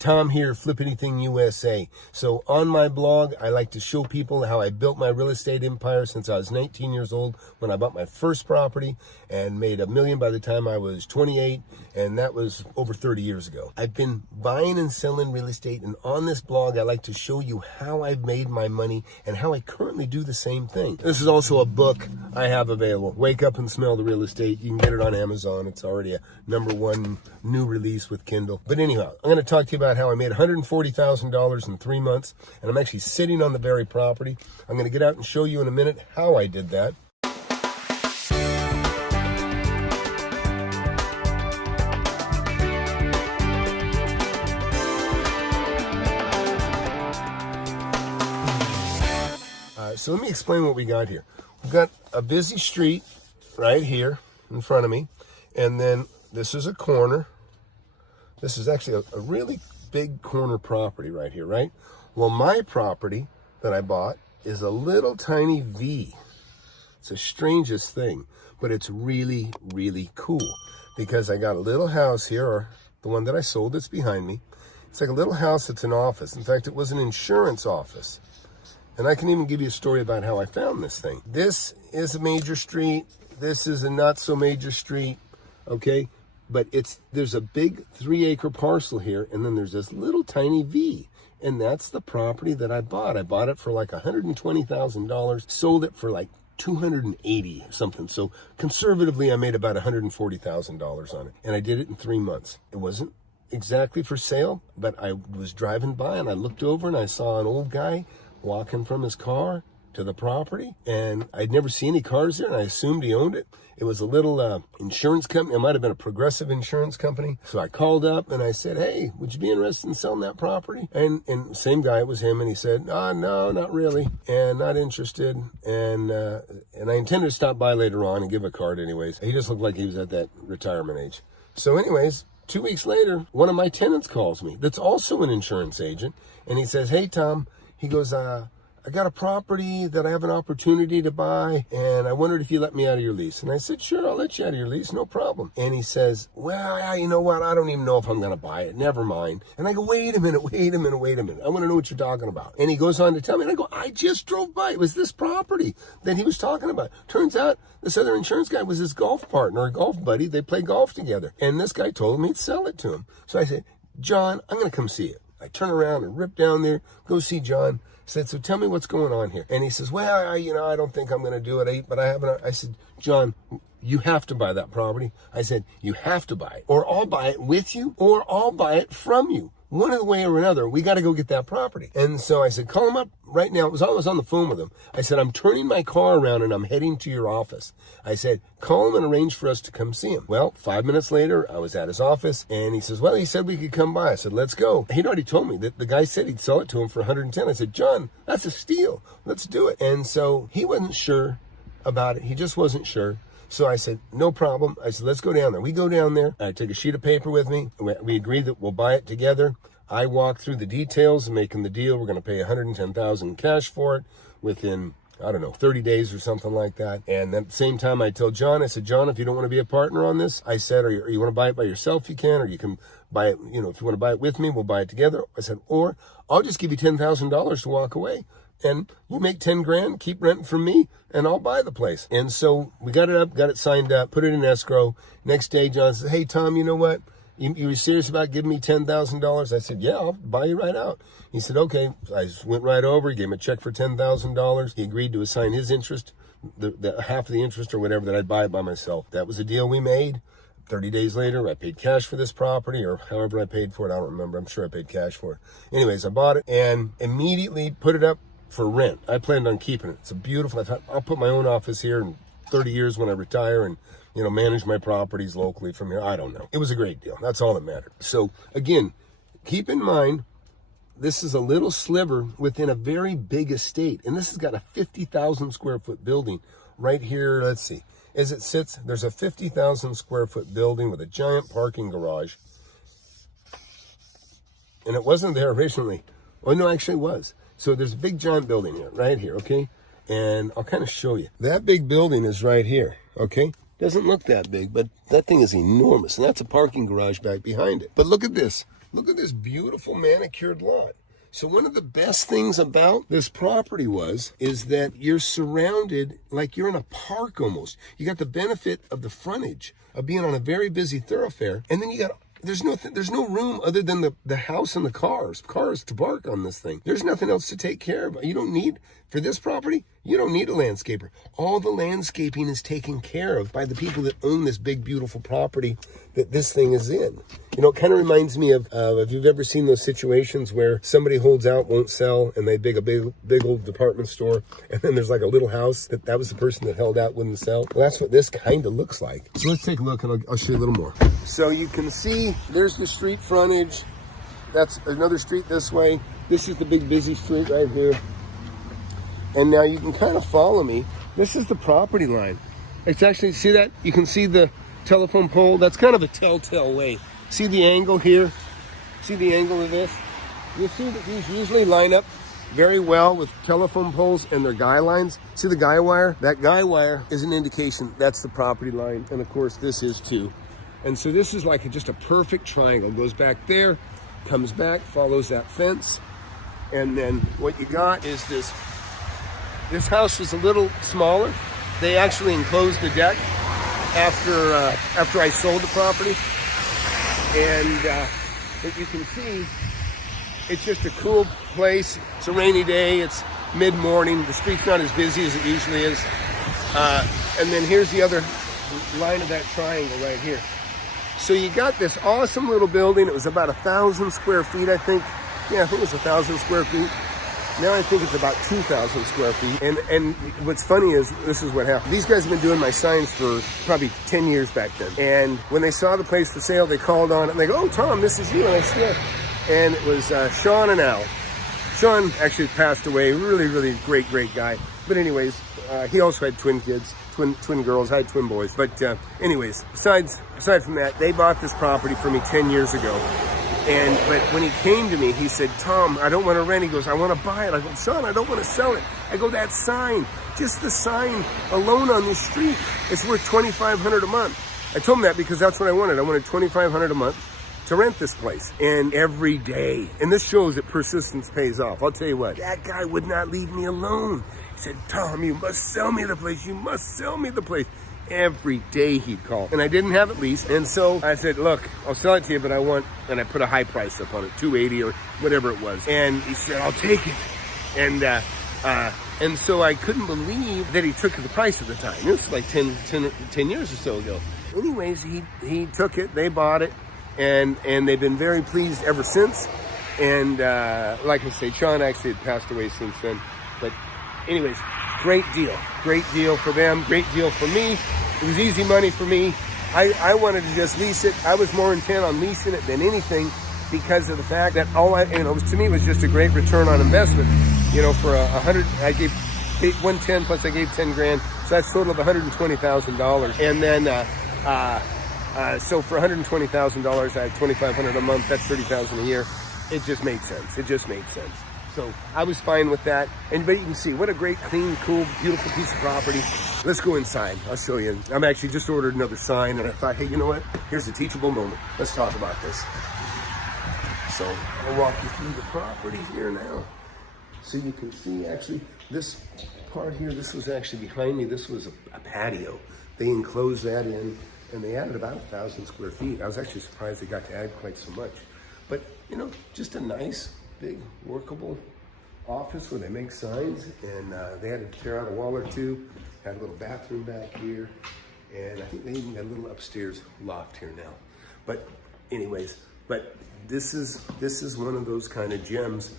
Tom here, FlipAnything USA. So on my blog, I like to show people how I built my real estate empire since I was 19 years old when I bought my first property and made $1 million by the time I was 28, and that was over 30 years ago. I've been buying and selling real estate, and on this blog, I like to show you how I've made my money and how I currently do the same thing. This is also a book I have available, Wake Up and Smell the Real Estate. You can get it on Amazon. It's already a #1 new release with Kindle. But anyhow, I'm going to talk to you about how I made $140,000 in 3 months, and I'm actually sitting on the very property. I'm going to get out and show you in a minute how I did that. So let me explain what we got here. We've got a busy street right here in front of me, and then this is a corner. This is actually a really big corner property right here, right? Well, my property that I bought is a little tiny V. It's the strangest thing, but it's really, really cool because I got a little house here, or the one that I sold that's behind me. It's like a little house that's an office. In fact, it was an insurance office. And I can even give you a story about how I found this thing. This is a major street. This is a not so major street, okay? But there's a big 3-acre parcel here, and then there's this little tiny V. And that's the property that I bought. I bought it for like $120,000, sold it for like $280 or something. So conservatively, I made about $140,000 on it. And I did it in 3 months. It wasn't exactly for sale, but I was driving by and I looked over and I saw an old guy walking from his car to the property, and I'd never seen any cars there, and I assumed he owned it. It was a little insurance company. It might have been a Progressive insurance company. So I called up and I said, hey, would you be interested in selling that property? And same guy, it was him, and he said, no, not really, and not interested. And I intended to stop by later on and give a card anyways. He just looked like he was at that retirement age. So anyways, 2 weeks later, one of my tenants calls me that's also an insurance agent, and he says, hey, Tom, he goes, I got a property that I have an opportunity to buy, and I wondered if you let me out of your lease. And I said, sure, I'll let you out of your lease, no problem. And he says, well, you know what? I don't even know if I'm going to buy it. Never mind. And I go, wait a minute. I want to know what you're talking about. And he goes on to tell me, and I go, I just drove by. It was this property that he was talking about. Turns out this other insurance guy was his golf partner, a golf buddy. They play golf together. And this guy told me to sell it to him. So I said, John, I'm going to come see it. I turn around and rip down there, go see John. I said, so tell me what's going on here. And he says, well, I don't think I'm going to do it, but I haven't. I said, John, you have to buy that property. I said, you have to buy it, or I'll buy it with you, or I'll buy it from you. One of the way or another, we got to go get that property. And so I said, call him up right now. I was on the phone with him. I said, I'm turning my car around and I'm heading to your office. I said, call him and arrange for us to come see him. Well, 5 minutes later, I was at his office, and he says, well, he said we could come by. I said, let's go. He'd already told me that the guy said he'd sell it to him for $110. I said, John, that's a steal. Let's do it. And so he wasn't sure about it. He just wasn't sure. So I said, no problem. I said, let's go down there. We go down there. I take a sheet of paper with me. We agreed that we'll buy it together. I walked through the details of making the deal. We're going to pay $110,000 cash for it within, 30 days or something like that. And at the same time, I told John, I said, John, if you don't want to be a partner on this, I said, or you want to buy it by yourself, you can, or you can buy it, if you want to buy it with me, we'll buy it together. I said, or I'll just give you $10,000 to walk away. And you make 10 grand, keep renting from me, and I'll buy the place. And so we got it up, got it signed up, put it in escrow. Next day, John said, hey, Tom, you know what? You were serious about giving me $10,000? I said, yeah, I'll buy you right out. He said, okay. I just went right over, gave him a check for $10,000. He agreed to assign his interest, the half of the interest or whatever, that I'd buy it by myself. That was a deal we made. 30 days later, I paid cash for this property, or however I paid for it. I don't remember. I'm sure I paid cash for it. Anyways, I bought it and immediately put it up for rent. I planned on keeping it. It's a beautiful, I thought I'll put my own office here in 30 years when I retire and, manage my properties locally from here. I don't know. It was a great deal. That's all that mattered. So again, keep in mind, this is a little sliver within a very big estate. And this has got a 50,000 square foot building right here. Let's see. As it sits, there's a 50,000 square foot building with a giant parking garage. And it wasn't there originally. Oh, no, actually it was. So there's a big giant building here, right here, okay? And I'll kind of show you. That big building is right here, okay? Doesn't look that big, but that thing is enormous. And that's a parking garage back behind it. But look at this. Look at this beautiful manicured lawn. So one of the best things about this property is that you're surrounded like you're in a park almost. You got the benefit of the frontage of being on a very busy thoroughfare, and then you got there's no room other than the house and the cars to park on this thing. There's nothing else to take care of. You don't need, for this property, you don't need a landscaper. All the landscaping is taken care of by the people that own this big, beautiful property that this thing is in. You know, it kind of reminds me of if you've ever seen those situations where somebody holds out, won't sell, and they dig a big old department store, and then there's like a little house that was the person that held out, wouldn't sell. Well, that's what this kind of looks like. So let's take a look, and I'll show you a little more. So you can see there's the street frontage. That's another street this way. This is the big busy street right here. And now you can kind of follow me. This is the property line. It's actually, see that? You can see the telephone pole. That's kind of a telltale way. See the angle here? See the angle of this? You'll see that these usually line up very well with telephone poles and their guy lines. See the guy wire? That guy wire is an indication that's the property line. And of course, this is too. And so this is like just a perfect triangle. Goes back there, comes back, follows that fence. And then what you got is this house was a little smaller. They actually enclosed the deck after I sold the property. And but you can see, it's just a cool place. It's a rainy day. It's mid-morning. The street's not as busy as it usually is. And then here's the other line of that triangle right here. So you got this awesome little building. It was about 1,000 square feet, I think. Yeah, I think it was 1,000 square feet. Now I think it's about 2,000 square feet. And what's funny is, this is what happened. These guys have been doing my signs for probably 10 years back then. And when they saw the place for sale, they called on it and they go, "Oh, Tom, this is you." And I said, yeah. And it was Sean and Al. Sean actually passed away. Really, really great guy. But anyways, he also had twin kids, twin girls. I had twin boys. But anyways, aside from that, they bought this property for me 10 years ago. But when he came to me, he said, "Tom, I don't want to rent." He goes, "I want to buy it." I go, "Sean, I don't want to sell it." I go, "That sign, just the sign alone on this street, it's worth $2,500 a month." I told him that because that's what I wanted. I wanted $2,500 a month to rent this place. And every day, and this shows that persistence pays off. I'll tell you what, that guy would not leave me alone. He said, "Tom, you must sell me the place. You must sell me the place." Every day he'd call, and I didn't have it leased. And so I said, "Look, I'll sell it to you, but I want," and I put a high price up on it, $280 or whatever it was. And he said, "I'll take it." And so I couldn't believe that he took the price at the time. This was like 10 years or so ago. Anyways, he took it, they bought it, and they've been very pleased ever since. And like I say, Sean actually had passed away since then. But anyways, great deal for them, great deal for me. It was easy money for me. I wanted to just lease it. I was more intent on leasing it than anything because of the fact that to me it was just a great return on investment. You know, for 100, I gave 110 plus I gave 10 grand, so that's a total of $120,000. And then so for $120,000, I had $2,500 a month. That's $30,000 a year. It just made sense. So I was fine with that. But you can see what a great, clean, cool, beautiful piece of property. Let's go inside. I'll show you. I'm actually just ordered another sign, and I thought, hey, you know what? Here's a teachable moment. Let's talk about this. So I'll walk you through the property here now. So you can see, actually, this part here, this was actually behind me. This was a patio. They enclosed that in, and they added about 1,000 square feet. I was actually surprised they got to add quite so much. But, you know, just a nice, big, workable office where they make signs. And they had to tear out a wall or two. Had a little bathroom back here. And I think they even got a little upstairs loft here now. But anyways, this is one of those kind of gems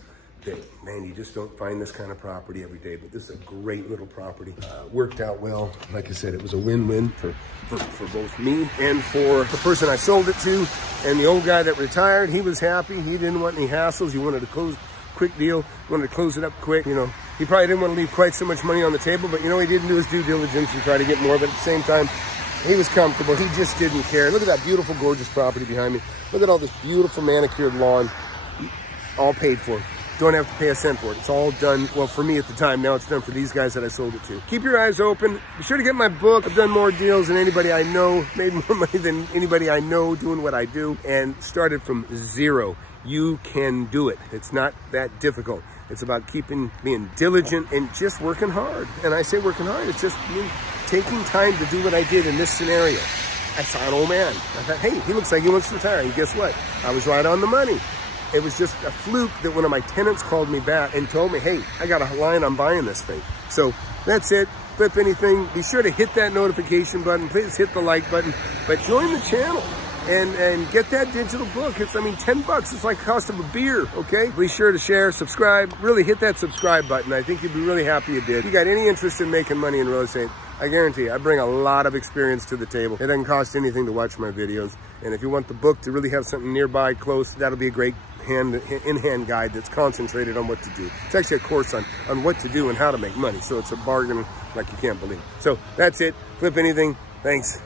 that, man, you just don't find this kind of property every day. But this is a great little property. Worked out well. Like I said, it was a win-win for both me and for the person I sold it to. And the old guy that retired, he was happy. He didn't want any hassles. He wanted to close, quick deal. Wanted to close it up quick. You know, he probably didn't want to leave quite so much money on the table, but you know, he didn't do his due diligence and try to get more. But at the same time, he was comfortable. He just didn't care. Look at that beautiful, gorgeous property behind me. Look at all this beautiful manicured lawn, all paid for. don't have to pay a cent for it. It's all done, well, for me at the time. Now it's done for these guys that I sold it to. Keep your eyes open. Be sure to get my book. I've done more deals than anybody I know, made more money than anybody I know doing what I do, and started from zero. You can do it. It's not that difficult. It's about being diligent and just working hard. And I say working hard, it's just taking time to do what I did in this scenario. I saw an old man. I thought, hey, he looks like he wants to retire. And guess what? I was right on the money. It was just a fluke that one of my tenants called me back and told me, hey, I got a line, I'm buying this thing. So that's it. Flip Anything. Be sure to hit that notification button. Please hit the like button. But join the channel and get that digital book. It's, $10. It's like the cost of a beer, okay? Be sure to share, subscribe. Really hit that subscribe button. I think you'd be really happy you did. If you got any interest in making money in real estate, I guarantee you, I bring a lot of experience to the table. It doesn't cost anything to watch my videos. And if you want the book to really have something nearby, close, that'll be a great in-hand guide that's concentrated on what to do. It's actually a course on what to do and how to make money. So it's a bargain like you can't believe. So that's it. Flip Anything. Thanks.